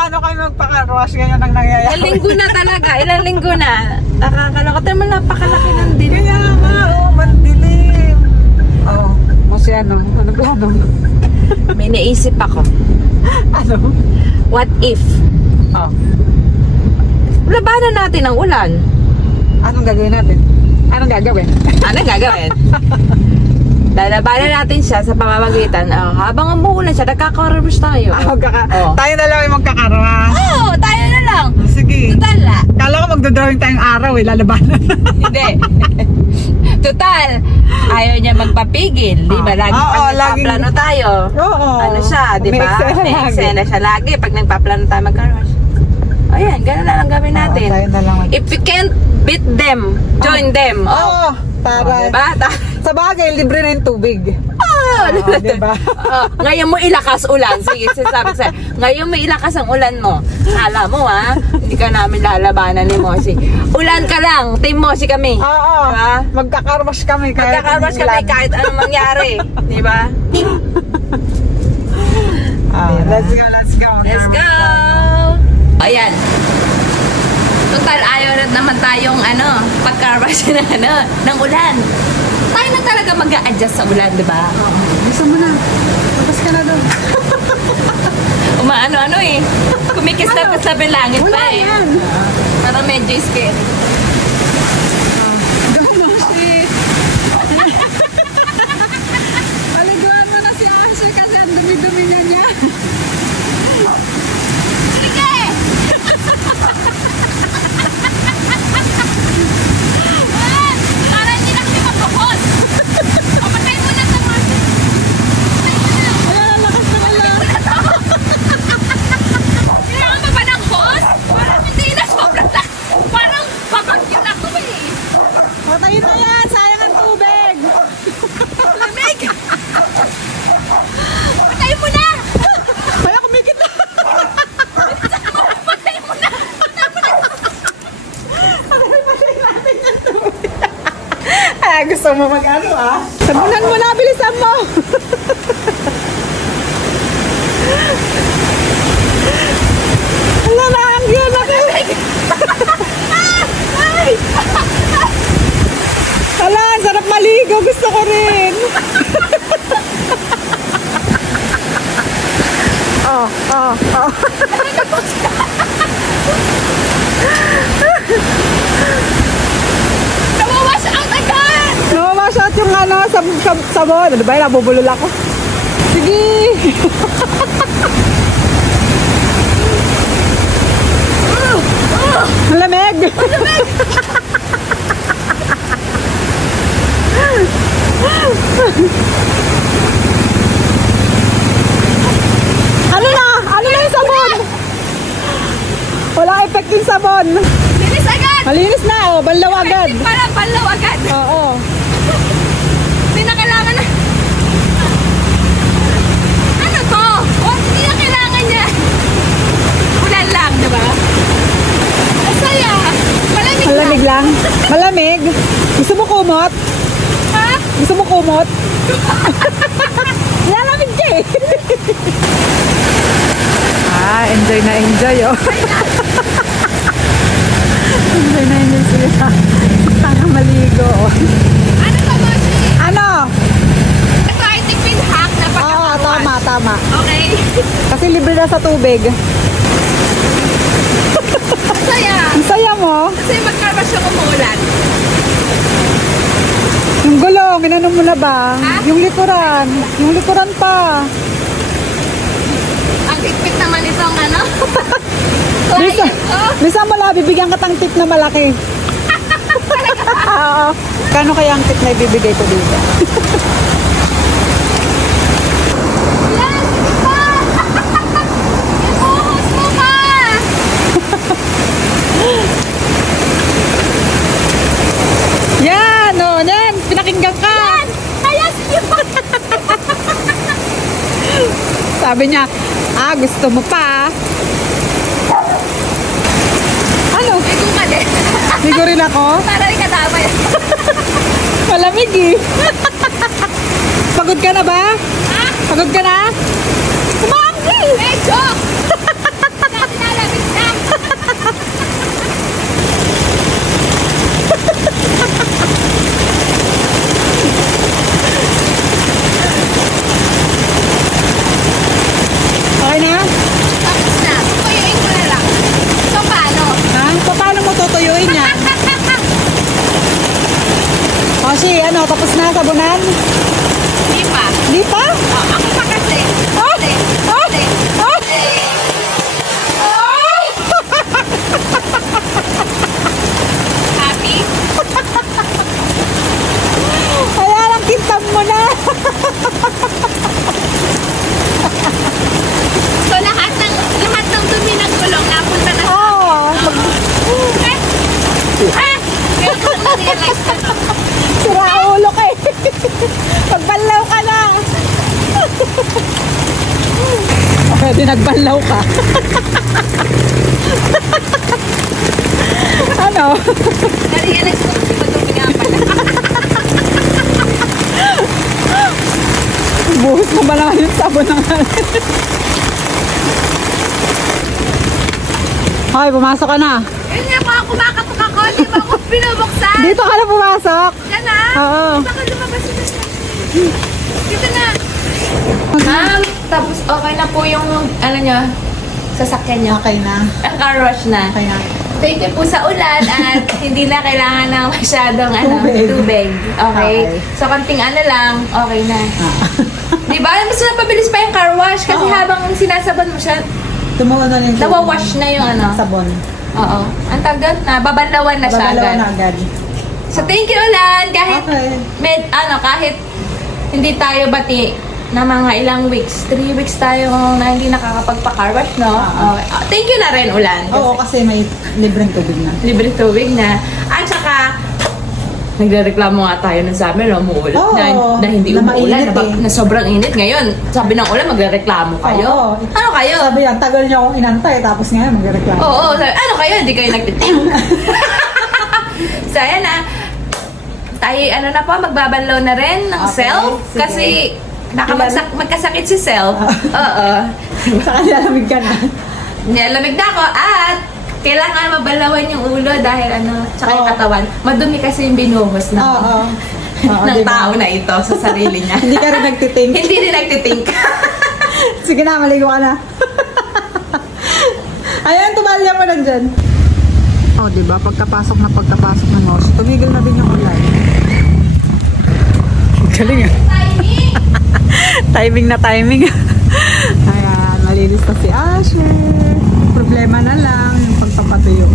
plano kami magpaka-wash ganyan ang nangyayari. Ilang linggo na talaga, ilang linggo na. Nakakaloko. Pero napakalaki ng dilim. Kaya nga, mandilim. Masya ano plano? May naisip ako. Ano? What if? Labanan natin ang ulan. Anong gagawin natin? Anong gagawin? Lalabanan natin siya sa pamamagitan. Habang umuulan siya, nagkaka-rush tayo. Tayo na lang yung magkakaroon. Tayo na lang. Sige. Total Kala ko magdodrawing tayong araw lalabanan. Hindi. Total, ayaw niya magpapigil. Di ba? Lagi pag nagpaplano tayo. Ano siya, di ba? May eksena siya lagi. Pag nagpaplano tayo magka-rush. Ayan, gano'n na lang gawin natin. If you can't beat them, join them. Para. Diba? Sa bagay, libre na yung tubig. Diba? Ngayon mo ilakas ulan. Sige, sabi sa'yo. Ngayon mo ilakas ang ulan mo. Kala mo hindi ka namin lalabanan ni Moshi. Ulan ka lang, team Moshi kami. Diba? Magkakarwash kami. Magkakarwash kami kahit anong mangyari. Diba? Let's go. Let's go. Ayan. Total, ayaw na naman tayong pagkarwash ng ulan. Tayo na talaga mag-a-adjust sa ulan, di ba? Gusto mo na. Tapos ka na doon. Umaano kumikis-tapos yung langit pa eh. Parang medyo scary. Paliguan mo na si Ashley kasi ang dumi-dumi niya. Gusto mo mag-ano Sabunan mo na, bilisan mo! Wala na, ang yun ako! Hala, sarap maligo, gusto ko rin! Nawawash out yung sabon. Ano ba yun? Nabubulol ako. Sige! Malamig! Malamig! Ano na yung sabon? Wala effect yung sabon. Linis agad! Malinis na, banlaw agad. Parang banlaw agad. Oo. Hindi na kailangan na. Ano to? Hindi na kailangan niya. Ulan lang, diba? Masaya. Malamig lang. Malamig lang? Malamig? Gusto mo kumot? Ha? Gusto mo kumot? Lalamig ka eh. Enjoy na enjoy Enjoy na enjoy sila. Para maligo Ano to, Moshi? Ano? Ito ay tipid hack na pagkakaroon. Tama. Okay. Kasi libre na sa tubig. Masaya. Ang saya mo. Kasi magkarwash yung umuulan. Yung gulong, inano mo na ba? Ha? Yung likuran pa. Ang higpit naman itong Bisa mo lang, bibigyan ka tang tip na malaki. Kano kaya ang tip na ibibigay ko dito? Yan, pinakinggan ka. Sabi niya, gusto mo pa. Ano? Ligo ka din. Ligo rin ako? Para rin katama yan. Malamig eh. Pagod ka na ba? Ha? Pagod ka na? Kumanggi! Joke! sinasabunan? Di pa. Di pa? Ako pa kasi. Happy? Kaya lang kintam mo na. So lahat ng dumi ng gulong napunta na sa Kaya ko na-realize ko to. Sira ulo ka eh. Pagbanlaw ka na. Pwede nagbanlaw ka. Ano? Na-realize ko kasi madumi nga pala. Buhos mo ba naman yung sabon ng Hoy, pumasok ka na. Yun nga po, kumakatok ako. Di ba ako binubuksan? Dito ka na pumasok. Yan na. Oo. Baka lumabas yun. Dito na. Ma'am, tapos okay na po yung ano nyo, sasakyan nyo. Okay na. Ang car wash na. Okay na. Thank you po sa ulan at hindi na kailangan ng masyadong tubig. Okay? So, konting ano lang, okay na. Di ba? Mas napabilis pa yung car wash kasi habang sinasabon mo siya, nawawash na yung ano. Sabon. Oo. Ang tawag doon, babanlawan na siya agad. Na agad. So, thank you ulan. Kahit, Okay. kahit hindi tayo bati na mga ilang weeks, 3 weeks tayo na hindi nakakapagpa-car wash, no? Thank you na rin, Ulan. Oo, kasi may libreng tubig na. Libre tubig na. At saka, nagrereklamo nga tayo ng summer, no? Umuulan. Oo, na hindi na umuulan. mainit Na sobrang init. Ngayon, sabi ng ulan, magrereklamo kayo. Oo. Ano kayo? Sabi yan, tagal niyo akong inantay, tapos ngayon magreklamo. Oo, sabi, ano kayo? Hindi kayo nagtitim. So, ayan na. Tayo, magbabanlaw na rin ng self. Sige. Kasi, magkasakit si self. Oo. Saka nilalamig ka na. Nilalamig na ako at kailangan mabalawan yung ulo dahil tsaka yung katawan. Madumi kasi yung binuhos ng, ng diba? tao na ito sa sarili niya. Hindi ka rin nagtitink. Hindi rin nagtitink. Sige na, maligo ka na. Ayan, tumalya mo nandyan. Diba? Pagkapasok ng house, tumigil na din yung ulan. Galing timing na timing. Ayan, malinis na si Asher. Problema na lang yung pagpapatuyo.